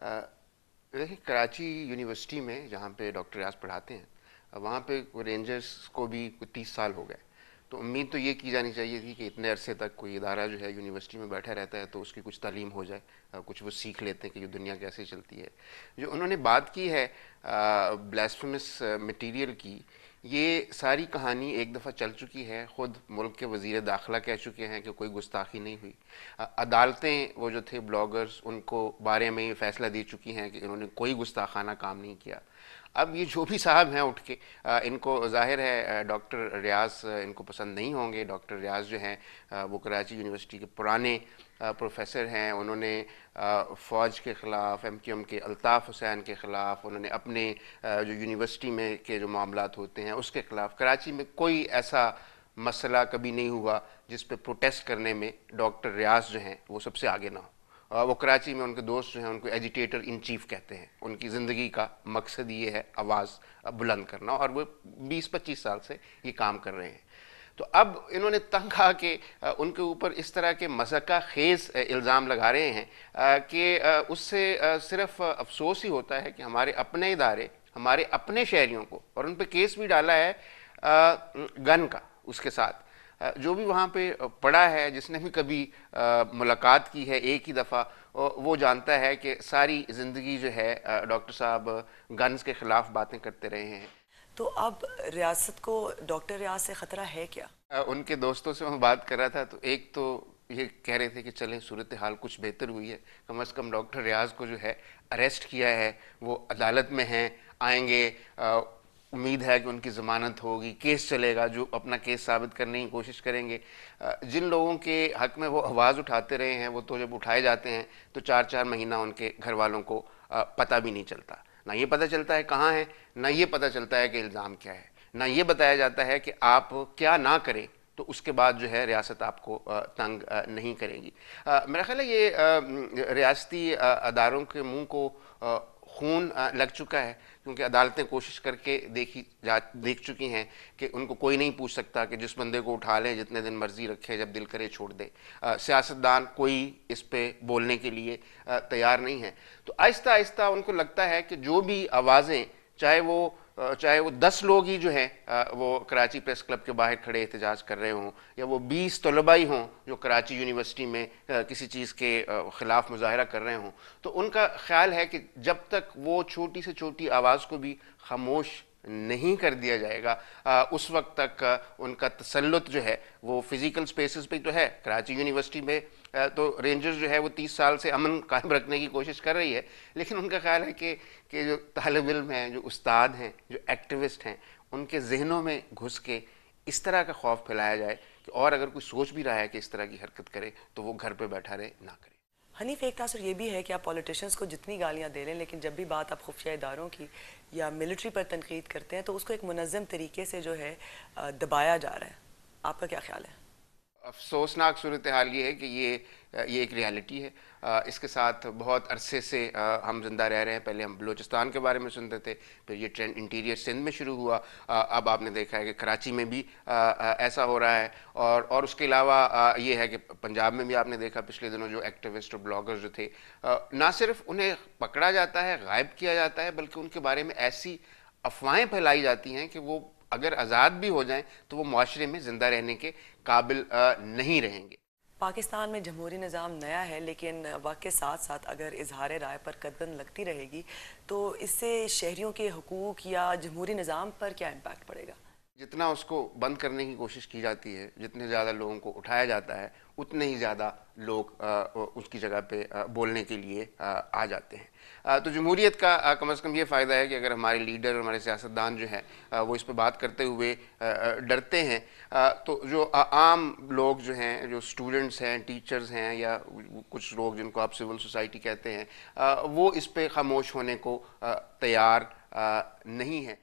देखिए, कराची यूनिवर्सिटी में जहाँ पे डॉक्टर रियाज पढ़ाते हैं, वहाँ पे रेंजर्स को भी कुछ 30 साल हो गए। तो उम्मीद तो ये की जानी चाहिए थी कि इतने अरसे तक कोई इदारा जो है यूनिवर्सिटी में बैठा रहता है तो उसकी कुछ तालीम हो जाए, कुछ वो सीख लेते हैं कि ये दुनिया कैसे चलती है। जो उन्होंने बात की है ब्लास्फेमस मटीरियल की, ये सारी कहानी एक दफ़ा चल चुकी है। ख़ुद मुल्क के वज़ीर दाखिला कह चुके हैं कि कोई गुस्ताखी नहीं हुई। अदालतें वो जो थे ब्लॉगर्स, उनको बारे में ये फ़ैसला दे चुकी हैं कि इन्होंने कोई गुस्ताखाना काम नहीं किया। अब ये जो भी साहब हैं उठ के, इनको ज़ाहिर है डॉक्टर रियाज इनको पसंद नहीं होंगे। डॉक्टर रियाज जो हैं वो कराची यूनिवर्सिटी के पुराने प्रोफेसर हैं। उन्होंने फ़ौज के ख़िलाफ़, MQM के अल्ताफ़ हुसैन के ख़िलाफ़, उन्होंने अपने जो यूनिवर्सिटी में के जो मामलात होते हैं उसके ख़िलाफ़, कराची में कोई ऐसा मसला कभी नहीं हुआ जिस पे प्रोटेस्ट करने में डॉक्टर रियाज जो हैं वो सबसे आगे ना हो। वो कराची में उनके दोस्त जो हैं उनको एजिटेटर इन चीफ कहते हैं। उनकी ज़िंदगी का मकसद ये है आवाज़ बुलंद करना, और वो 20-25 साल से ये काम कर रहे हैं। तो अब इन्होंने तंग आके उनके ऊपर इस तरह के मज़ाक़ा ख़ेज़ इल्ज़ाम लगा रहे हैं कि उससे सिर्फ अफसोस ही होता है कि हमारे अपने इदारे, हमारे अपने शहरियों को, और उन पर केस भी डाला है गन का उसके साथ। जो भी वहाँ पे पढ़ा है, जिसने भी कभी मुलाकात की है एक ही दफ़ा, वो जानता है कि सारी ज़िंदगी जो है डॉक्टर साहब गन्स के ख़िलाफ़ बातें करते रहे हैं। तो अब रियासत को डॉक्टर रियाज से ख़तरा है क्या? उनके दोस्तों से मैं बात कर रहा था तो एक तो ये कह रहे थे कि चलें, सूरत हाल कुछ बेहतर हुई है, कम से कम डॉक्टर रियाज को जो है अरेस्ट किया है, वो अदालत में हैं, आएंगे, उम्मीद है कि उनकी ज़मानत होगी, केस चलेगा, जो अपना केस साबित करने की कोशिश करेंगे। जिन लोगों के हक़ में वो आवाज़ उठाते रहे हैं, वो तो जब उठाए जाते हैं तो 4-4 महीना उनके घर वालों को पता भी नहीं चलता। ना ये पता चलता है कहाँ है, ना ये पता चलता है कि इल्ज़ाम क्या है, ना ये बताया जाता है कि आप क्या ना करें तो उसके बाद जो है रियासत आपको तंग नहीं करेगी। मेरा ख्याल है ये रियासती अदारों के मुंह को खून लग चुका है, क्योंकि अदालतें कोशिश करके देख चुकी हैं कि उनको कोई नहीं पूछ सकता कि जिस बंदे को उठा लें, जितने दिन मर्जी रखें, जब दिल करे छोड़ दें। सियासतदान कोई इस पे बोलने के लिए तैयार नहीं है। तो आहिस्ता आहिस्ता उनको लगता है कि जो भी आवाज़ें, चाहे वो 10 लोग ही जो हैं वो कराची प्रेस क्लब के बाहर खड़े एहतजाज कर रहे हों, या वो 20 तलबा ही हों जो कराची यूनिवर्सिटी में किसी चीज़ के ख़िलाफ़ मुज़ाहरा कर रहे हों, तो उनका ख्याल है कि जब तक वो छोटी से छोटी आवाज़ को भी खामोश नहीं कर दिया जाएगा, उस वक्त तक उनका तसल्लुत जो है वो फ़िज़िकल स्पेसेस पे तो है। कराची यूनिवर्सिटी में तो रेंजर्स जो है वो 30 साल से अमन कायम रखने की कोशिश कर रही है, लेकिन उनका ख्याल है कि जो तालिब इल्म हैं, जो उस्ताद हैं, जो एक्टिविस्ट हैं, उनके जहनों में घुस के इस तरह का खौफ फैलाया जाए कि और अगर कोई सोच भी रहा है कि इस तरह की हरकत करे तो वो घर पे बैठा रहे, ना करे। हनीफ, एक तासर ये भी है कि आप पॉलिटिशियंस को जितनी गालियाँ दे लें, लेकिन जब भी बात आप खुफिया इदारों की या मिलिट्री पर तनकीद करते हैं तो उसको एक मुनज़्ज़म तरीके से जो है दबाया जा रहा है। आपका क्या ख्याल है? अफसोसनाक सूरत हाल ये है कि ये एक रियलिटी है। इसके साथ बहुत अरसे से हम जिंदा रह रहे हैं। पहले हम बलूचिस्तान के बारे में सुनते थे, फिर ये ट्रेंड इंटीरियर सिंध में शुरू हुआ, अब आपने देखा है कि कराची में भी ऐसा हो रहा है। और उसके अलावा ये है कि पंजाब में भी आपने देखा पिछले दिनों जो एक्टिविस्ट और ब्लॉगर्स जो थे, ना सिर्फ उन्हें पकड़ा जाता है, गायब किया जाता है, बल्कि उनके बारे में ऐसी अफवाहें फैलाई जाती हैं कि वो अगर आज़ाद भी हो जाएं तो वो माशरे में ज़िंदा रहने के काबिल नहीं रहेंगे। पाकिस्तान में जमहूरी निज़ाम नया है, लेकिन वक्त के साथ साथ अगर इजहार राय पर कदम लगती रहेगी तो इससे शहरियों के हकूक़ या जमहूरी निज़ाम पर क्या इम्पैक्ट पड़ेगा? जितना उसको बंद करने की कोशिश की जाती है, जितने ज़्यादा लोगों को उठाया जाता है, उतने ही ज़्यादा लोग उसकी जगह पे बोलने के लिए आ जाते हैं। तो जमहूरियत का कम से कम ये फ़ायदा है कि अगर हमारे लीडर और हमारे सियासतदान जो हैं वो इस पर बात करते हुए डरते हैं, तो जो आम लोग जो हैं, जो स्टूडेंट्स हैं, टीचर्स हैं, या कुछ लोग जिनको आप सिविल सोसाइटी कहते हैं, वो इस पर खामोश होने को तैयार नहीं है।